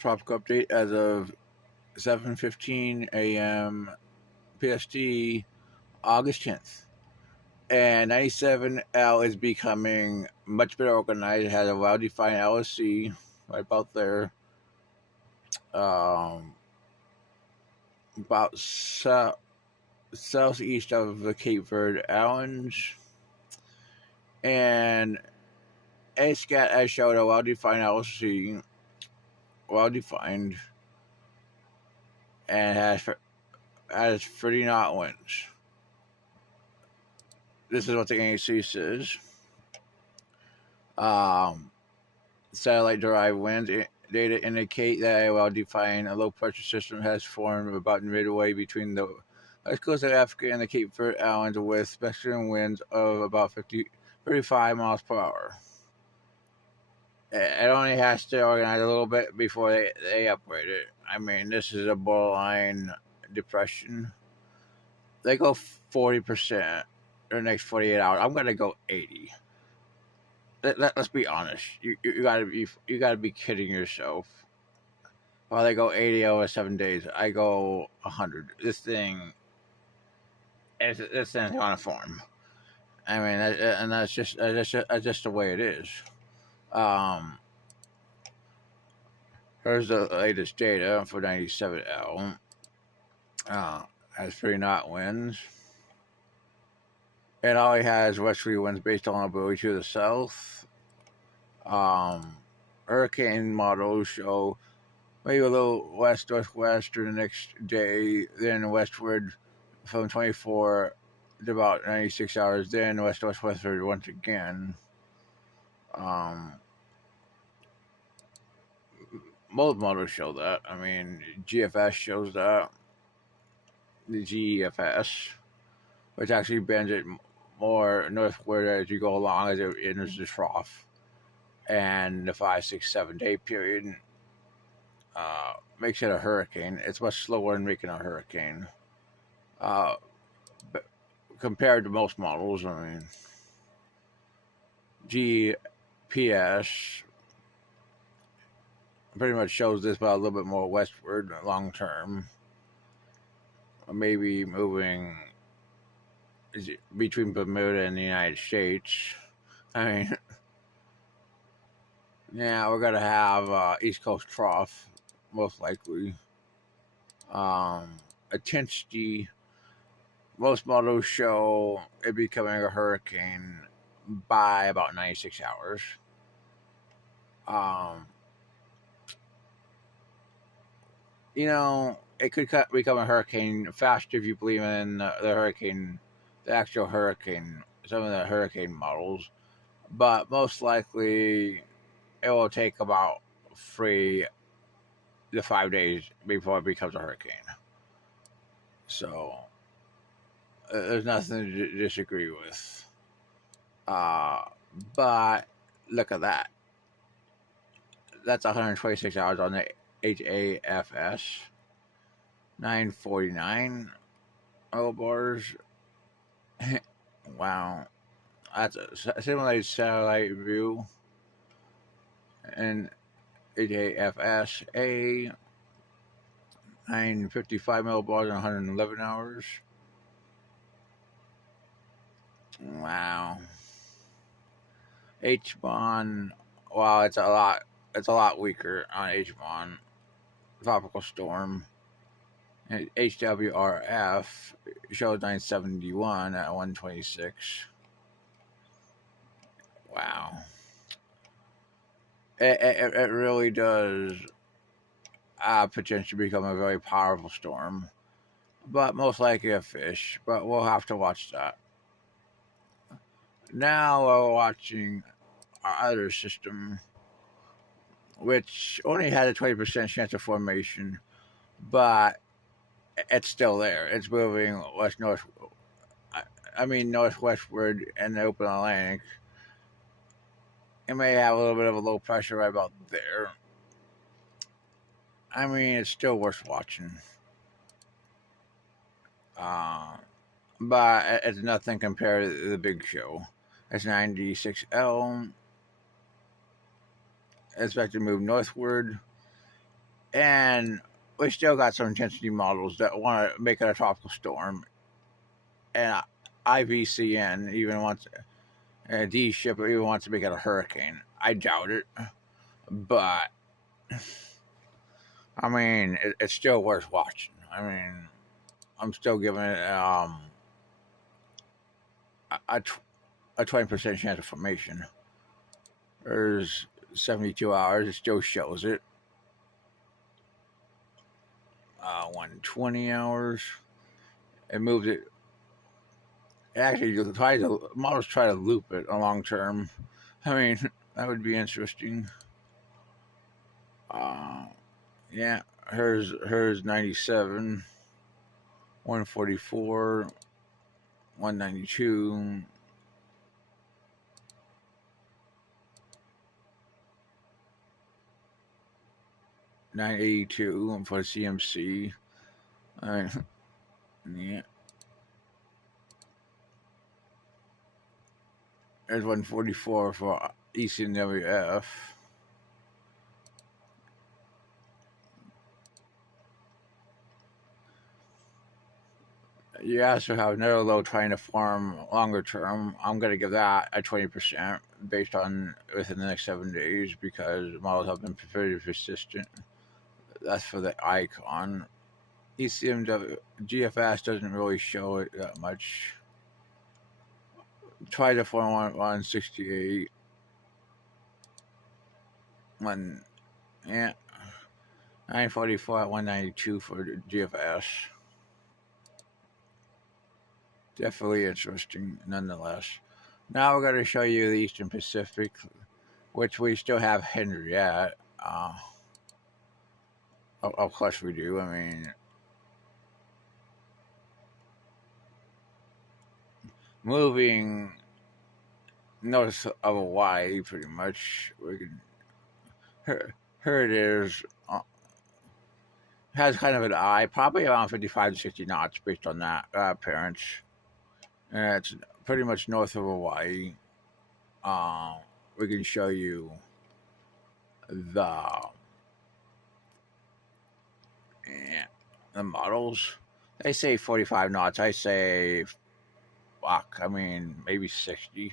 tropical update as of 7:15 a.m. PST, August 10th. And 97L is becoming much better organized. It has a well-defined LSC right about there. Um, about southeast of the Cape Verde Islands. And ASCAT has showed a well-defined LSC, well-defined, and has 30 knot winds. This is what the NHC says. Satellite-derived winds data indicate that a well-defined low-pressure system has formed about midway between the west coast of Africa and the Cape Verde Islands, with spectrum winds of about 35 miles per hour. It only has to organize a little bit before they upgrade it. I mean, this is a borderline depression. They go 40% the next 48 hours. I'm gonna go 80. Let's be honest. You gotta be kidding yourself. While they go 80 over 7 days, I go 100. This thing's gonna form. I mean, that's just the way it is. Here's the latest data for 97L. Has 3 knot winds. It always has westerly winds based on a buoy to the south. Hurricane models show maybe a little west-northwest the next day, then westward from 24 to about 96 hours, then west-northwestward once again. Most models show that. I mean, GFS shows that. The GFS, which actually bends it more northward as you go along as it enters the trough. And the 5, 6, 7 day period makes it a hurricane. It's much slower than making a hurricane. But compared to most models, I mean, GPS pretty much shows this about a little bit more westward long term. Maybe moving between Bermuda and the United States. I mean, yeah, we're gonna have East Coast trough, most likely. Intensity. Most models show it becoming a hurricane by about 96 hours. It could become a hurricane faster if you believe in the hurricane, the actual hurricane, some of the hurricane models. But most likely, it will take about 3 to 5 days before it becomes a hurricane. So, there's nothing to disagree with. But look at that. That's 126 hours on the HAFS. 949 millibars. Wow. That's a simulated satellite view. And HAFS A. 955 millibars in 111 hours. Wow. H-Bond. Wow, it's a lot weaker on H-Bond. Tropical storm. And HWRF shows 971 at 126. Wow. It really does potentially become a very powerful storm. But most likely a fish. But we'll have to watch that. Now we're watching our other system, which only had a 20% chance of formation, but it's still there. It's moving northwestward in the open Atlantic. It may have a little bit of a low pressure right about there. I mean, it's still worth watching. But it's nothing compared to the big show. It's 96L. Expected to move northward. And we still got some intensity models that want to make it a tropical storm. And IVCN even wants, D ship even wants to make it a hurricane. I doubt it. But, I mean, it's still worth watching. I mean, I'm still giving it a 20% chance of formation. There's 72 hours. It still shows it. 120 hours. It moved it. Actually, models try to loop it a long term. I mean, that would be interesting. Yeah, hers 97, 144, 192. 982 for CMC. Yeah. There's 144 for ECNWF. You also have another low trying to form longer term. I'm going to give that a 20% based on within the next 7 days because models have been very persistent. That's for the icon. ECMW GFS doesn't really show it that much. Try to form 168. Yeah. 944 at 192 for the GFS. Definitely interesting, nonetheless. Now we're going to show you the Eastern Pacific, which we still have Henriette. Of course we do. I mean, moving north of Hawaii, pretty much. We can. Here it is. Has kind of an eye, probably around 55 to 60 knots based on that appearance. And it's pretty much north of Hawaii. We can show you the models. They say 45 knots. I say, fuck, I mean, maybe 60.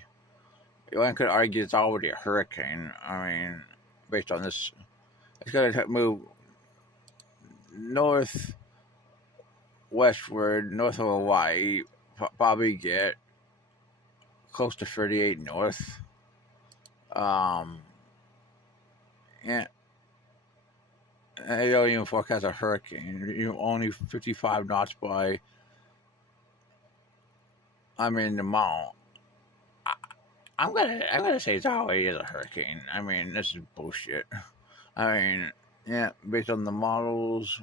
One could argue it's already a hurricane. I mean, based on this, it's going to move westward, north of Hawaii, probably get close to 38 north. Yeah. They don't even forecast a hurricane. Only 55 knots by. I mean, the mount. I'm gonna say it already is a hurricane. I mean, this is bullshit. I mean, yeah, based on the models.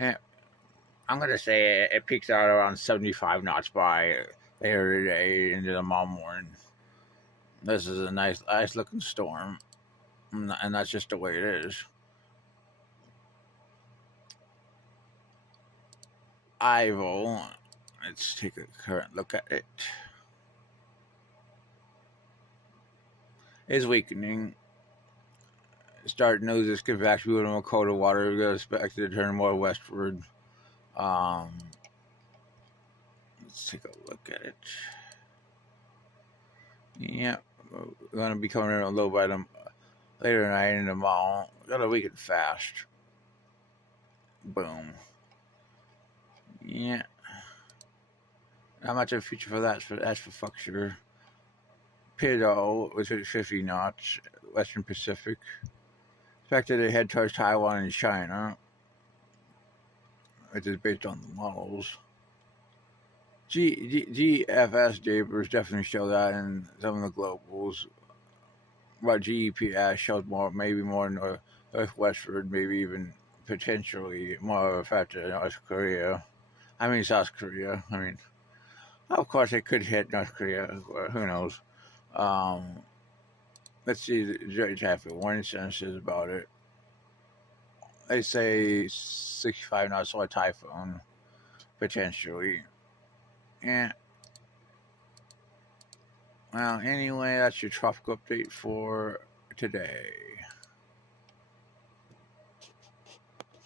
Yeah, I'm gonna say it peaks out around 75 knots by later today into tomorrow morning. This is a nice looking storm, and that's just the way it is. Ivo, let's take a current look at it. Is weakening. Start noses could actually be a little colder water. We're expected to turn more westward. Let's take a look at it. Yeah, we're going to be coming in a little bit later tonight in the mall. Got to weaken fast. Boom. Yeah. Not much of a future for that. That's for fuck sure. Pido was at 50 knots, Western Pacific. Expected to head towards Taiwan and China, which is based on the models. GFS Japers definitely show that in some of the globals. But GEPS shows maybe more northwestward, maybe even potentially more affected in North Korea. I mean, South Korea. I mean, of course, it could hit North Korea. Who knows? Let's see the traffic warning sensors about it. They say 65 knots for a typhoon, potentially. Yeah. Well, anyway, that's your tropical update for today.